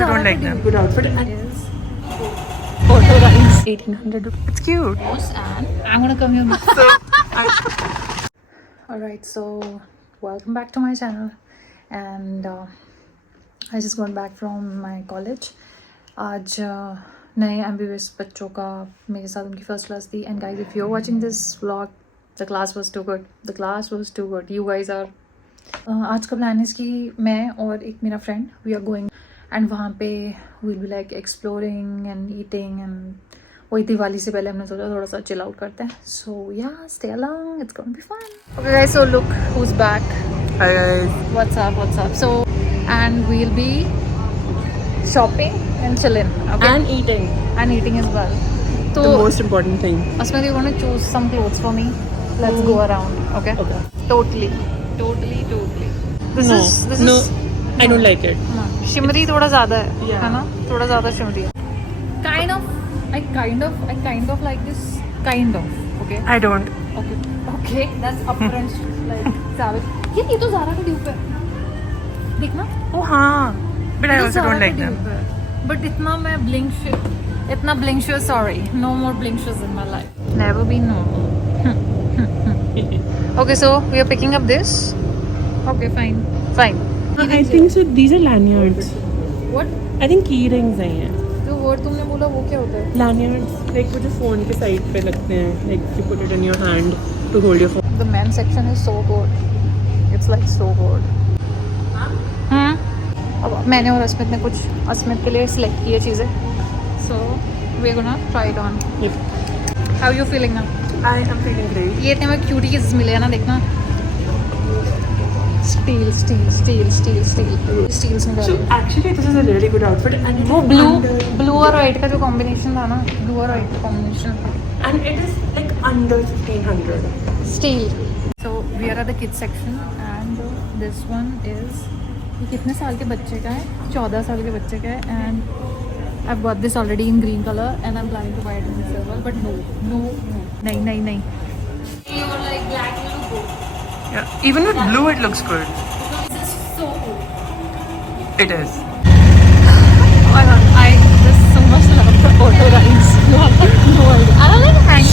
I don't like them. Good outfit. It And is photo rides. 1800. It's cute. And I'm gonna come here. Alright, so welcome back to my channel. And I just got back from my college. आज नए MBBS बच्चों का मेरे साथ उनकी first class थी. And guys, if you're watching this vlog, the class was too good. The class was too good. You guys are. आज का प्लान है कि मैं और एक मेरा friend we are going and वहाँ पे will be like exploring and eating and वही दिवाली से पहले हमने सोचा थोड़ा सा चिल आउट करते हैं. So yeah stay along, it's gonna be fun. Okay guys, so look who is back. hi guys. What's up? So, and we'll be shopping and chilling. Okay. And eating. And eating as well. So, The most important thing. Asma, you want to choose some clothes for me? Let's go around. Okay. Okay. Totally. This No. is No. I don't like it. Shimmery थोड़ा ज़्यादा है, Yeah. है ना? थोड़ा ज़्यादा shimmery है. I kind of like this. Kind of. Okay. I don't. Okay. That's a French like savage. ये तो ज़ारा का ड्यूप है. देखना. Oh हाँ. But I also don't like them. But इतना मैं blinkshus, sorry. No more blinkshus in my life. Never been normal. Okay, so we are picking up this. Okay, fine. I think so. These are lanyards. What? I think key rings हैं ये. जो word तुमने बोला वो क्या होता है? Lanyards. Like वो जो phone के side पे लगते हैं. Like you put it in your hand to hold your phone. The men's section is so good. It's like so good. अब मैंने और अस्मित के लिए सिलेक्ट किए चीज़ें. So we're gonna try it on. Yep. How you feeling now? I am feeling great. ये इतने में क्यूटीज मिले हैं ना, देखना. स्टील में So actually this is a really good outfit and वो ब्लू और वाइट का जो कॉम्बिनेशन था ना, ब्लू और वाइट का combination. and it is like under 1500. Still. So we are at the kids section and this one is, ये कितने साल के बच्चे का है? 14 साल के बच्चे का है. And I got this already in green colour and I am planning to buy it in silver, but no नहीं. Yeah. Even with blue it looks good. This is so cool. It is. Oh my god, I just so much love the photo rides. No idea. I don't like hang.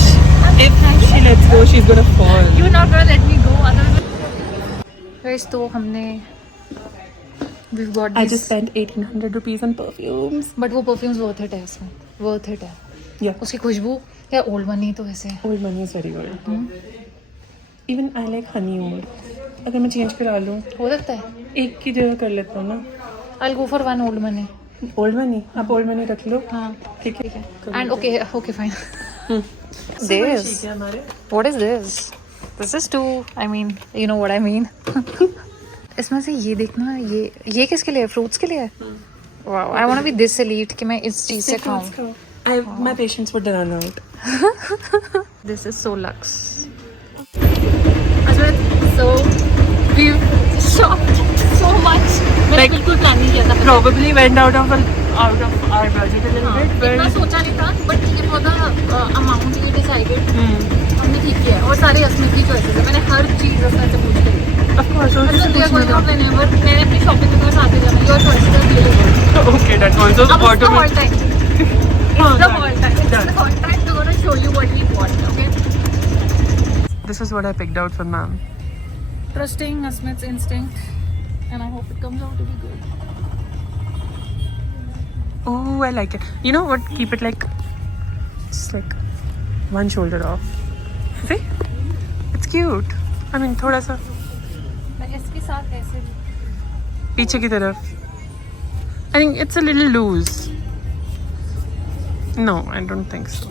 If she lets go, she's gonna fall. You're not gonna let me go. Guys, तो हमने we've got I this. just spent 1800 rupees on perfumes. But वो perfumes worth it है इसमें. Worth it है. Yeah. उसकी खुशबू या old money तो वैसे है. Old money is very good. Even I like honey old. अगर मैं change करा लूँ, हो सकता है. एक की जगह कर लेता हूँ ना. I'll go for one old money. Old money. आप old money रख लो. हाँ. ठीक है. And okay fine. This. What is this? This is too. I mean, you know what I mean. इसमें से ये देखना, ये किसके लिए है? Fruits के लिए है? Wow, I want to be this elite कि मैं इस चीज़ से खाऊं. My patience would run out. This is so luxe. So we've shopped so much. मैंने बिल्कुल प्लान नहीं किया था. Probably went out of our budget a little bit. इतना सोचा नहीं था, but ये पौधा अमाउंट ये डिसाइडेड हमने ठीक किया. और सारे अस्मित की चॉइसेस है. मैंने हर चीज़ अस्मित से पूछ ली. Of course. मैंने अपनी शॉपिंग में साथ ही जाना. Your choices are really good. Okay, that also अब it's the automatic. whole time. It's the whole time. It's the whole time to gonna show you what we bought. Okay. This is what I picked out for ma'am. Trusting Asmit's instinct, and I hope it comes out to be good. Oh, I like it. You know what? Keep it like, just like one shoulder off. See? It's cute. I mean, थोड़ा सा इसके साथ ऐसे पीछे की तरफ. I think it's a little loose. No, I don't think so.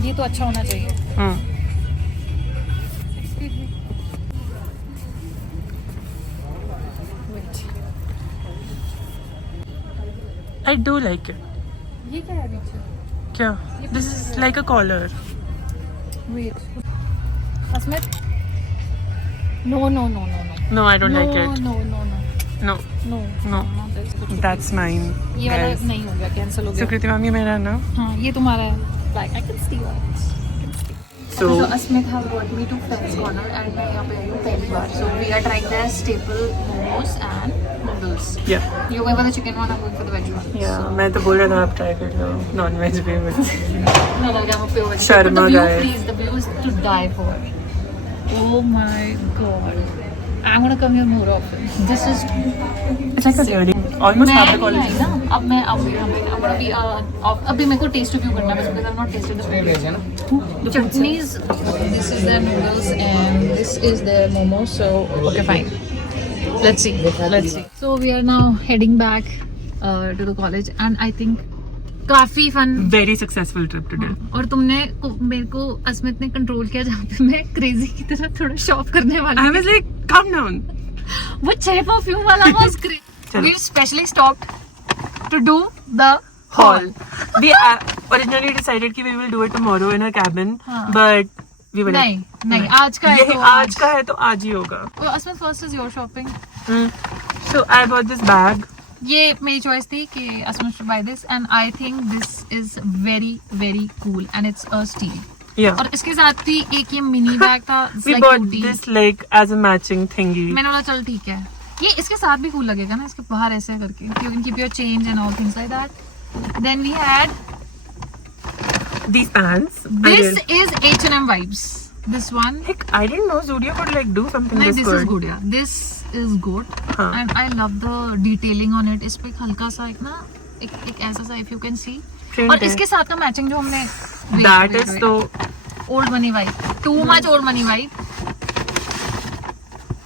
ये तो अच्छा होना चाहिए. Wait. I do like it. ये क्या है पीछे? क्या? This is like a collar. Wait. Asmit? No. No, I don't like it. No. No. That's mine. ये वाला Guys. नहीं हो गया, कैंसिल हो गया. सुकृति मैम ये मेरा ना. हाँ, ये तुम्हारा है. Like I can steal it. So Asmit have brought me to Friends Corner and मैं यहाँ पे आई हूँ पहली बार. So we are trying their staple momos and noodles. Yeah. You're going for the chicken one, I'm going for the veg one. Yeah, मैं तो बोल रहा था आप try कर लो non-veg भी with No, I'm a pure veg. Sharma But the view, guys. please, the view is to die for. Oh my god. I'm gonna come here more often. This is. It's like a journey. Almost half the मैं college. नहीं आई ना, अब मैं अब I'm gonna be अभी मेरे को taste review करना है because I've not tasted the food. Chutneys, this is their noodles and this is their momo. So okay, fine. Let's see. So we are now heading back to the college and I think काफी fun. Very successful trip today. और तुमने मेरे को अस्मित ने control किया जहाँ पे मैं क्रेजी की तरह थोड़ा शॉप करने वाली I was like, calm down. वो 6 परफ्यूम वाला was great. चलो. We specially stopped to do the Haul. We originally decided कि we will do it tomorrow in our cabin, हाँ. but we were like, नहीं आज का है ये तो आज का है तो आज ही होगा. Asmit first is your shopping. So I bought this bag. ये मेरी चॉइस थी कि Asmit should buy this and I think this is very cool and it's a steal. Yeah. और इसके साथ भी एक ये मिनी बैग था. It's We like bought Ooty. this like as a matching thingy. मैंने बोला चल ठीक है. ये इसके साथ भी कूल लगेगा ना इसके बाहर ऐसे करके. You can keep your change and all things like that. Then we had These pants. this is H&M vibes. This one. Like I didn't know Zudio could like do something नहीं, this this good. is good yeah. This is good. हाँ. And I love the detailing on it. इस पे एक हल्का सा एक ना एक ऐसा सा if you can see. Print और है. इसके साथ का मैचिंग जो हमने. That is so. Old money vibe. Too much old money vibe.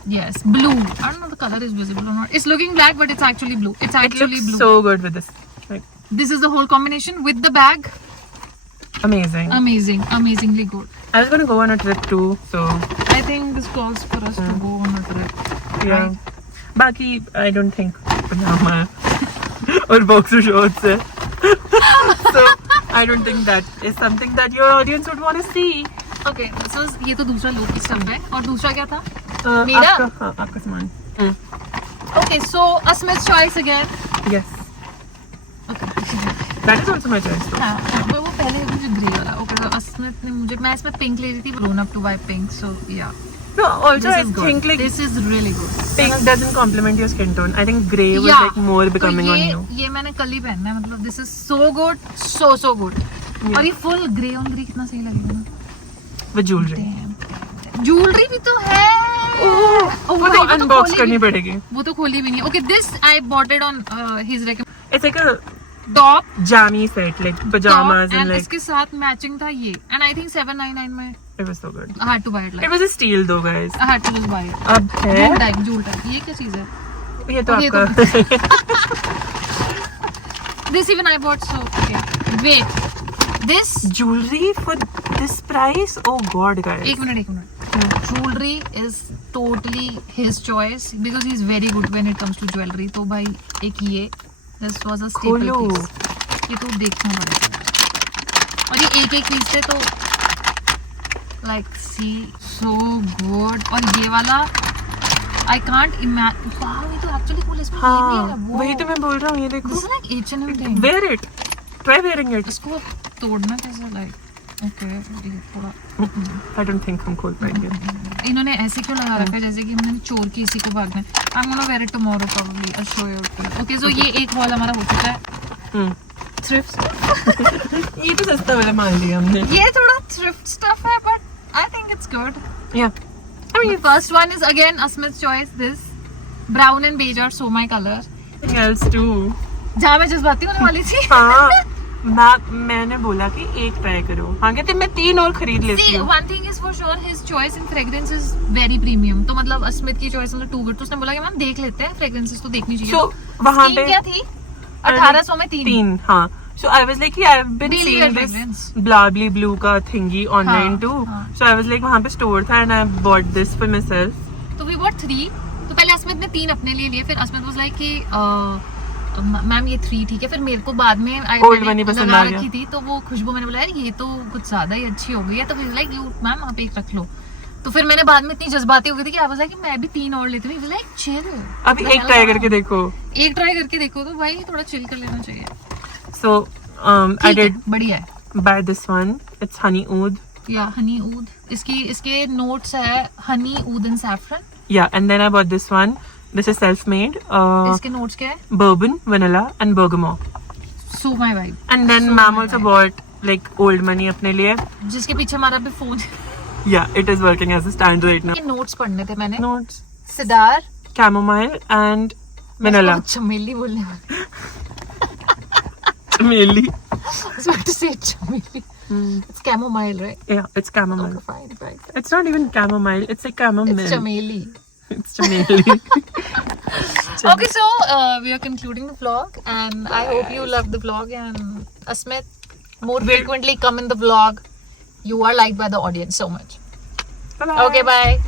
Yes, blue. I don't know if the color is visible or not. It's looking black, but it's actually blue. It's It actually looks blue. so good with this. Like This is the whole combination with the bag. amazing. Amazingly good. I was gonna go on a trip too, so I think this calls for us to go on a trip. yeah. Right. Baki, I don't think pajama or boxer shorts है. So I don't think that is something that your audience would want to see. Okay, so ये तो दूसरा लोग की stuff है और दूसरा क्या था? मेरा? आपका सामान. Okay, so Asmit's choice again. Yes, Okay. that is also my choice. Though. हाँ, वो पहले मुझे ग्रे वाला. Okay, तो अस्मित ने मुझे मैं इसमें पिंक ले रही थी. Grown up to buy pink, so yeah. No, also This I is good. think like This is really good. pink doesn't complement your skin tone. I think grey was Yeah. like more becoming तो on ये, you. ये मैंने कल ही पहनना है. मतलब this is so good, so good. Yeah. और ये full grey on grey कितना सही लगेगा ना. With jewelry. ज्वेलरी भी तो है. वो भाई, तो वो unbox खोली करनी भी- पड़ेगी. वो तो खोली भी नहीं. Okay, this I bought it on his recommend. It's like a Top jammy set, like pajamas and and like इसके साथ मैचिंग था ये. And I think 799 में it was so good. I had to buy it. Like It was a steal though, guys. I had to just buy it. अब है Jewel type. ये क्या चीज है? ये तो ये आपका This even I bought. So okay. Wait. This jewelry for this price? Oh God, guys. एक minute. Jewelry is totally his choice because he's very good when it comes to jewelry. तो भाई एक ये this was a staple खोलो. piece. ये तो देखना पड़ेगा. और ये एक पीस थे तो like see so good. और ये वाला I can't imagine. Wow, ये तो actually cool. इसमें ये भी है. हाँ, वही तो मैं बोल रहा हूँ. ये देखो. This is like H&M thing. Wear it. Try wearing it. इसको तोड़ना कैसे like okay ये थोड़ा I don't think हम खोल पाएंगे. इन्होंने ऐसे क्यों लगा रखा है जैसे कि हमने चोर की इसी को भागना है. I'm gonna wear it tomorrow probably. I'll show you. Okay, so ये एक haul हमारा हो चुका है. Thrift. ये तो सस्ता वाला मान लिया हमने. ये थोड़ा thrift stuff है but I think it's good. Yeah. I mean, the first one is again Asmit's choice. This brown and beige are so my color. Something else too. जहाँ मैं जज्बाती होने वाली थी. हाँ. मैंने बोला कि एक ट्राई करो. हाँ कहते मैं 3 और खरीद लेती See, हूँ. one thing is for sure, his choice in fragrance is very premium. तो मतलब अस्मित की choice मतलब too good. तो उसने बोला कि मैम देख लेते हैं fragrances तो देखनी चाहिए. So तो वहाँ scheme पे क्या थी? 1800 में 3. 3 हाँ. So I was like, I've been Really seeing good this fragrance. Blably Blue का thingy online हाँ, too. हाँ. So I was like वहाँ पे store था and I bought this for myself. तो we bought 3. तो पहले अस्मित ने 3 अपने लिए लिए. फिर अस्मित was like कि मैम ये 3 ठीक है. फिर मेरे को बाद में Old money पसंद लगा आ गया. रखी थी तो वो खुशबू मैंने बोला यार ये तो कुछ ज्यादा ही अच्छी हो गई है. तो फिर लाइक यू मैम आप एक रख लो. तो फिर मैंने बाद में इतनी जज्बाती हो गई थी कि आवाज कि मैं भी 3 और लेती हूँ. Like chill. अभी एक ट्राई करके देखो. एक ट्राई करके देखो तो भाई थोड़ा चिल कर लेना चाहिए. So I did बढ़िया है. buy this one. It's honey oud. या हनी ऊद. इसके नोट्स है हनी ऊद and saffron. Yeah, and then I bought this one, This is self-made. इसके notes क्या है? Bourbon, vanilla, and bergamot. So my vibe. And then So ma'am my also vibe. bought like old money अपने लिए. जिसके पीछे हमारा भी phone. Yeah, it is working as a stand right now. ये notes पढ़ने थे मैंने. Notes. Sidar. Chamomile and vanilla. चमेली बोलने वाली. Chameli. I was about to say chameli. It's chamomile, right? Yeah, it's chamomile. Okay, fine. It's not even chamomile. It's like chamomile. It's chameli. It's chameli. Okay, so we are concluding the vlog, and I hope you love the vlog. And Asmit, more frequently come in the vlog. You are liked by the audience so much. Bye-bye. Okay, bye.